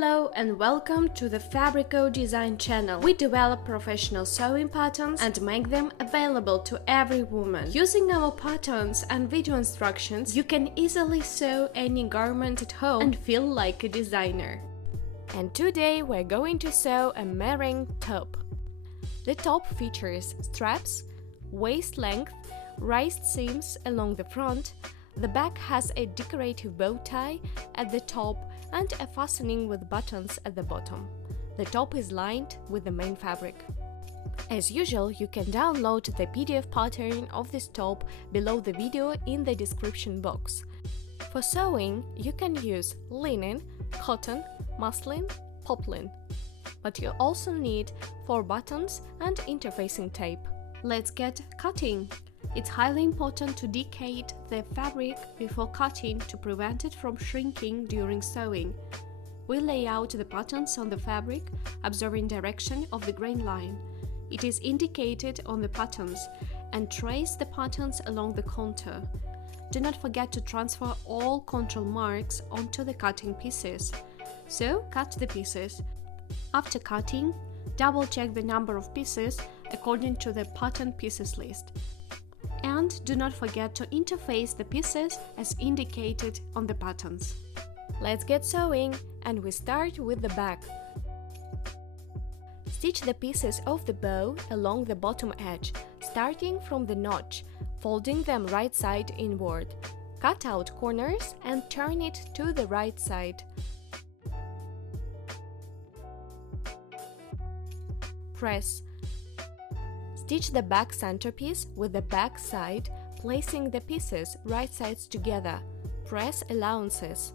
Hello and welcome to the Fabrico.Design channel. We develop professional sewing patterns and make them available to every woman. Using our patterns and video instructions, you can easily sew any garment at home and feel like a designer. And today we're going to sew a meringue top. The top features straps, waist length, raised seams along the front. The back has a decorative bow tie at the top and a fastening with buttons at the bottom. The top is lined with the main fabric. As usual, you can download the PDF pattern of this top below the video in the description box. For sewing, you can use linen, cotton, muslin, poplin. But you also need 4 buttons and interfacing tape. Let's get cutting! It's highly important to decade the fabric before cutting to prevent it from shrinking during sewing. We lay out the patterns on the fabric, observing direction of the grain line. It is indicated on the patterns, and trace the patterns along the contour. Do not forget to transfer all control marks onto the cutting pieces. So, cut the pieces. After cutting, double-check the number of pieces according to the pattern pieces list. And do not forget to interface the pieces as indicated on the patterns. Let's get sewing, and we start with the back. Stitch the pieces of the bow along the bottom edge, starting from the notch, folding them right side inward. Cut out corners and turn it to the right side. Press. Stitch the back centerpiece with the back side, placing the pieces right sides together. Press allowances.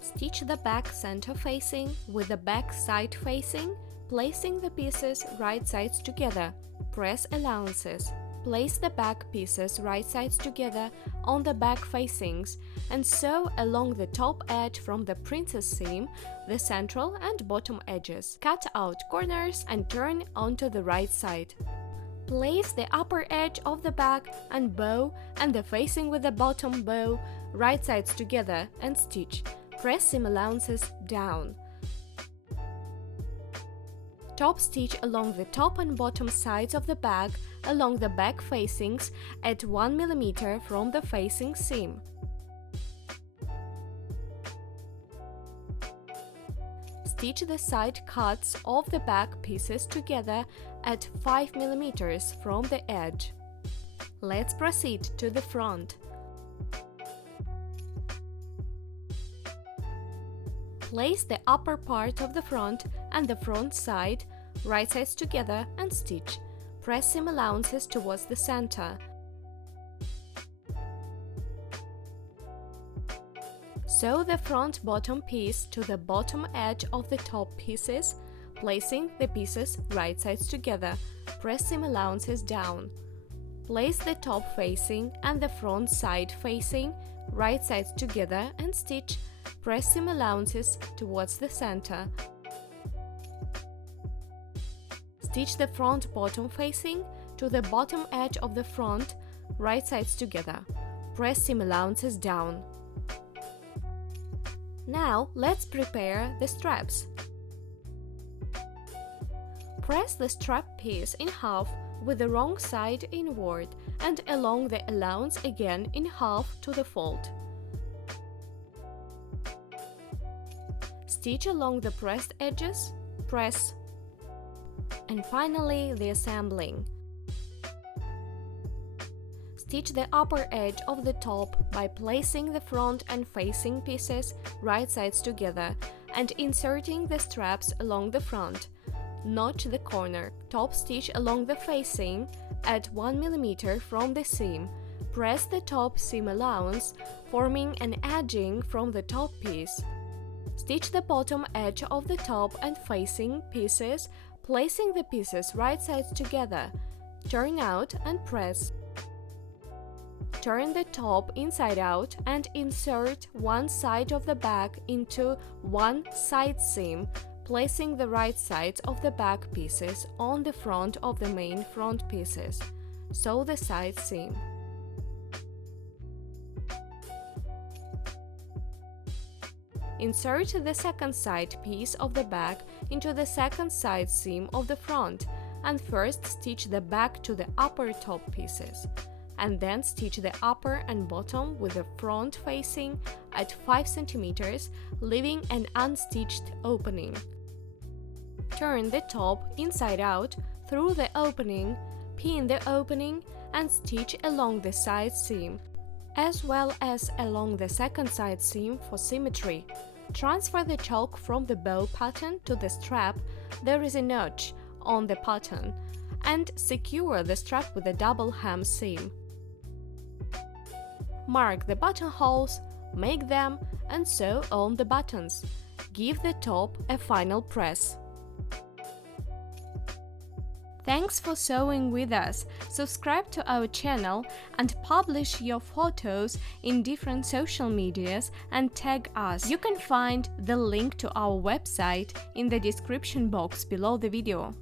Stitch the back center facing with the back side facing, placing the pieces right sides together. Press allowances. Place the back pieces right sides together on the back facings and sew along the top edge from the princess seam, the central and bottom edges. Cut out corners and turn onto the right side. Place the upper edge of the back and bow and the facing with the bottom bow right sides together and stitch. Press seam allowances down. Top stitch along the top and bottom sides of the bag along the back facings at 1 mm from the facing seam. Stitch the side cuts of the back pieces together at 5 mm from the edge. Let's proceed to the front. Place the upper part of the front and the front side right sides together and stitch. Press seam allowances towards the center. Sew the front bottom piece to the bottom edge of the top pieces, placing the pieces right sides together. Press seam allowances down. Place the top facing and the front side facing right sides together and stitch. Press seam allowances towards the center. Stitch the front bottom facing to the bottom edge of the front right sides together. Press seam allowances down. Now let's prepare the straps. Press the strap piece in half with the wrong side inward and along the allowance again in half to the fold. Stitch along the pressed edges, press. And finally the assembling. Stitch the upper edge of the top by placing the front and facing pieces right sides together and inserting the straps along the front. Notch the corner. Top stitch along the facing at 1 mm from the seam. Press the top seam allowance, forming an edging from the top piece. Stitch the bottom edge of the top and facing pieces, placing the pieces right sides together. Turn out and press. Turn the top inside out and insert one side of the back into one side seam, placing the right sides of the back pieces on the front of the main front pieces. Sew the side seam. Insert the second side piece of the back into the second side seam of the front and first stitch the back to the upper top pieces, and then stitch the upper and bottom with the front facing at 5 cm, leaving an unstitched opening. Turn the top inside out through the opening, pin the opening and stitch along the side seam, as well as along the second side seam for symmetry. Transfer the chalk from the bow pattern to the strap. There is a notch on the pattern, and secure the strap with a double hem seam. Mark the buttonholes, make them, and sew on the buttons. Give the top a final press. Thanks for sewing with us. Subscribe to our channel and publish your photos in different social medias and tag us. You can find the link to our website in the description box below the video.